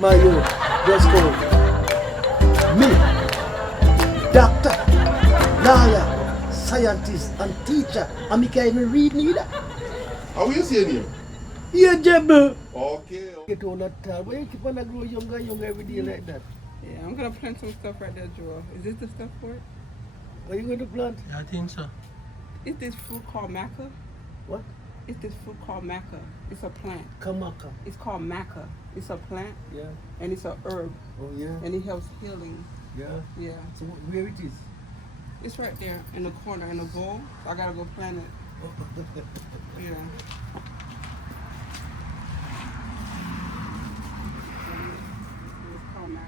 My youth, just go. Me, doctor, lawyer, scientist, and teacher. And me can't even read neither. How will you say your name? Yeah, Jebba. Okay. Get all that time. Why you keep on grow younger and younger every day like that? Yeah, I'm gonna plant some stuff right there, Joel. Is this the stuff for it? Are you going to plant? I think so. Is this fruit called maca? What? It's this fruit called maca. It's a plant. Kamaka. It's called maca. It's a plant Yeah. and it's a herb Oh, yeah. and it helps healing. Yeah. Yeah. So where it is? It's right there in the corner in a bowl. So I gotta go plant it. Yeah. It's called maca.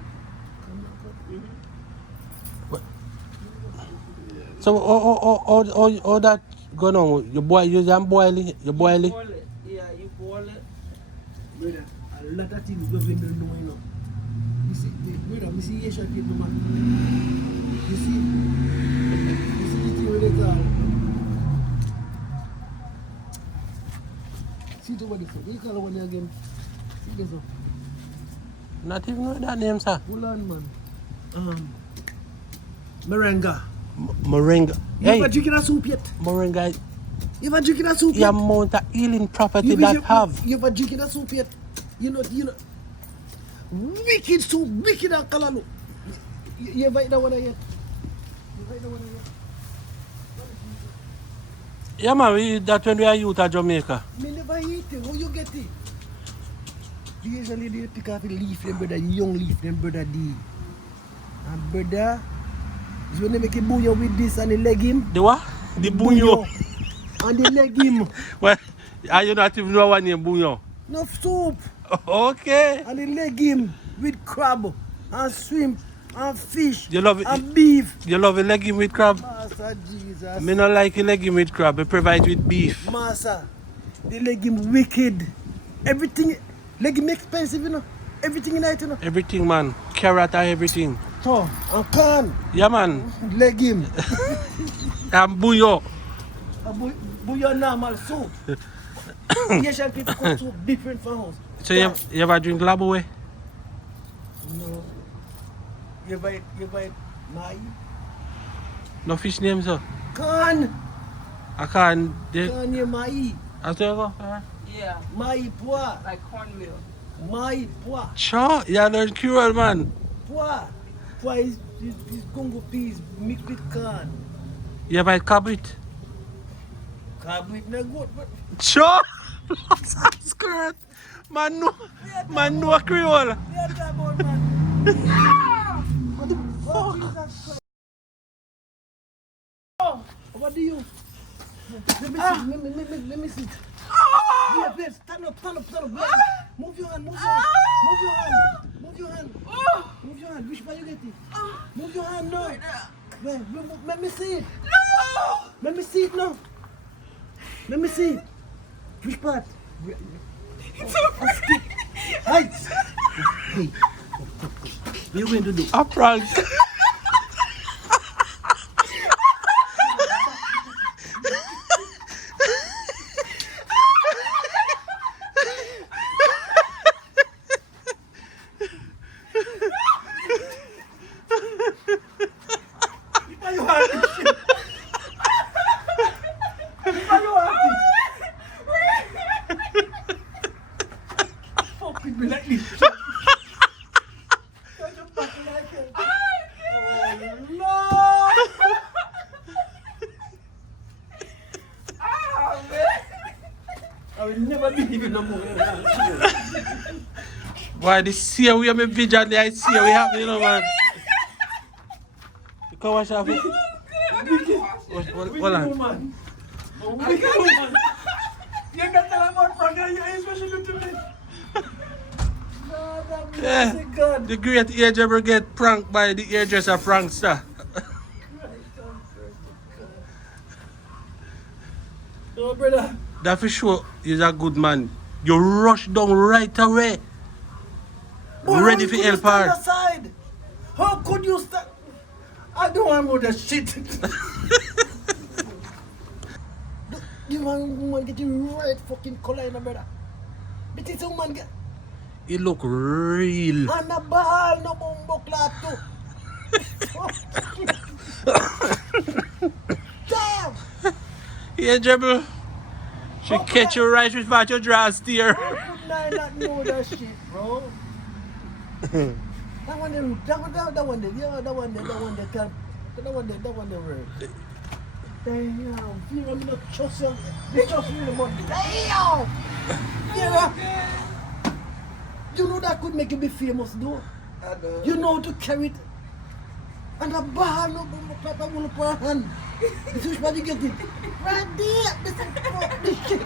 So all that going on? You boil, you jam boil it, you boil it. Boil it. Yeah, you boil it. Brother, a lot of things we have been doing now. You see, brother, you see Asian people, man. You see the thing with the car. See the what they say. What you call the one again? See this one. Not even know that name, sir. Hold on, man. Moringa. Moringa. You Hey, ever drinking a soup yet? moringa. You ever drinking a soup The yet? amount of healing property that have. You ever drinking a soup yet? You know. Wicked soup, wicked and kalalu. You ever eat that one yet? You ever eat that one yet? Yeah, man, we eat that when we are youth at Jamaica. Me never eat it. How you get it? Usually they pick off the leaf, them brother, young leaf, them brother D. And brother, is when they make a bouillon with this and the legume. The what? The bouillon. And the legume. Well, are you not even know one name bouillon? No soup. Okay. And the legume with crab and shrimp and fish You love it? and beef. You love a legume with crab? Master Jesus. Me not like a legume with crab. I provide with beef. Master, the legume wicked. Everything, legume expensive, you know. Everything in it, you know. Everything, man. Carrot and everything. So, and corn, Yeah, man. legume. And bouillon. A bouillon normal soup. Asian people cook soup different from us. So you ever drink Laboué? No. You ever eat mai? No fish name, sir. Corn. I can't. Corn you mai. I say go. Yeah, Mai pois. like cornmeal. Mai pois. Sure. You learn Creole, man. Pois. Pois is Congo peas mixed with corn. You ever eat cabrit? Carb with no good, but Sure. Skirt. Man, no Creole. yeah, that boy, man. What the fuck? Oh, what do you? Let me see. Let me see. Wait, wait, stand up. Wait. Move your hand. Move your hand. Which one you get it? Move your hand now. Wait, let me see it. No. Let me see it now. Let me see it. Which part? It's a Hey. Hey. What are you going to do? A prank. Fuck with me like this. I will never believe you no more. Boy, this year we have a vision there. This year we have, you know, man. You come wash off it. Hold on. Man. Wicked woman. You got tell about Frank, you especially to me. Yeah. God. The great hairdresser get pranked by the hairdresser prankster. No, brother. That for sure is a good man. You rush down right away. Ready for help her. Aside? How could you stand? I don't want more that shit. You want woman get you right fucking color, brother. But it's a woman get. It look real. And a ball no bumbo clot too. Damn! Yeah, Jebel. She Oh, catch you right with what you draw steer. How could I not know that shit, bro? That one there, that one there, yeah, that one there can, that one there work. Damn, Vera, me not trust you. Me trust you anymore. Damn! Vera, you know that could make you be famous, though. I know. You know how to carry it. And a bar, no, I want to put a hand. This is where you get it. Right there. This is fuck this shit.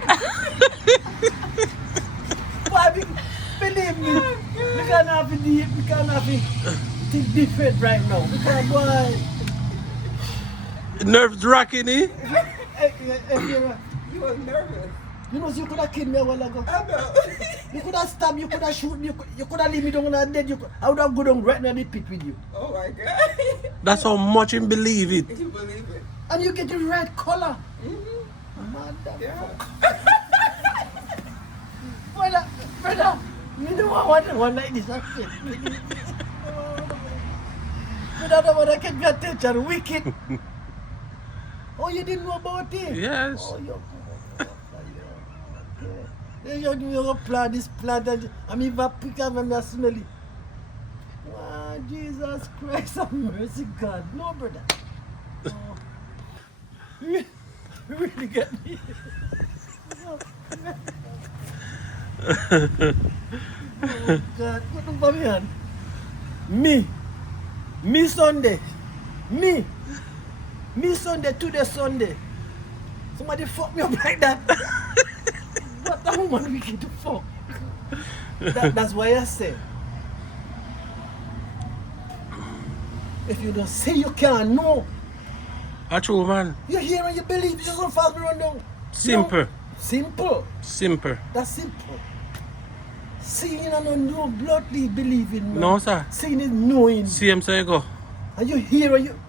Boy, believe me, we can't have it deep. We can't have it think different right now. We can't, boy. Nerves rocking, eh? Vera, You was nervous. you know, you could have killed me a while ago. I know. You could have stabbed me, you could have shoot me, you could have leave me down and dead. I would have go down right now in the pit with you. Oh my God. That's how much him believe it. You believe it? And you get the right color. Mm-hmm. Motherfucker. Yeah. Brother, you don't want one like this. That's it. Brother, the one that can get attention, wicked. Oh, you didn't know about it? Yes. Oh, you're plan this plant. I mean, if I pick up and I smell it. Wow, Jesus Christ, have mercy, God. No, brother. Oh. You really get me. Oh God, what the fuck, man? Me Sunday, me Sunday to the Sunday. Somebody fuck me up like that. What the woman wicked to fuck? That's why I say, if you don't say you can't know, A true man. you hear and you believe, you just don't fall me run down. Simple. No. Simple. Simple. That's simple. Seeing and no bloodly believing. Man. No, sir. Seeing is knowing. See him say go. And you hear and you